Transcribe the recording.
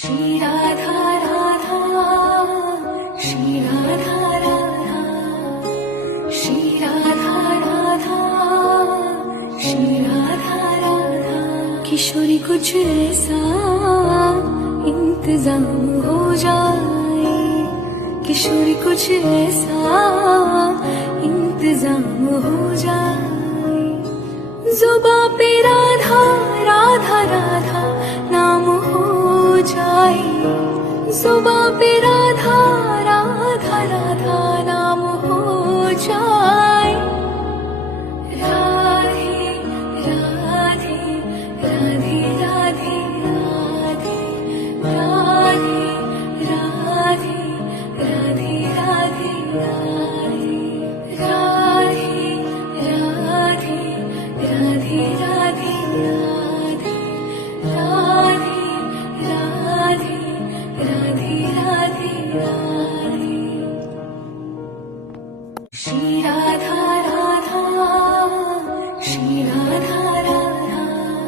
श्री राधा राधा, श्री राधा राधा, श्री राधा राधा, श्री राधा राधा। किशोरी कुछ ऐसा इंतजाम हो जाए, किशोरी कुछ ऐसा इंतजाम हो जाए। जुबां पे राधा राधा राधा नाम हो जाए, जुबां पे राधा राधा राधा नाम हो जाए। राधे राधे राधे राधे राधे, राधे राधे राधे राधे राधे, राधे राधे राधे राधे राधे, राधे राधे राधे राधे राधे। श्री राधा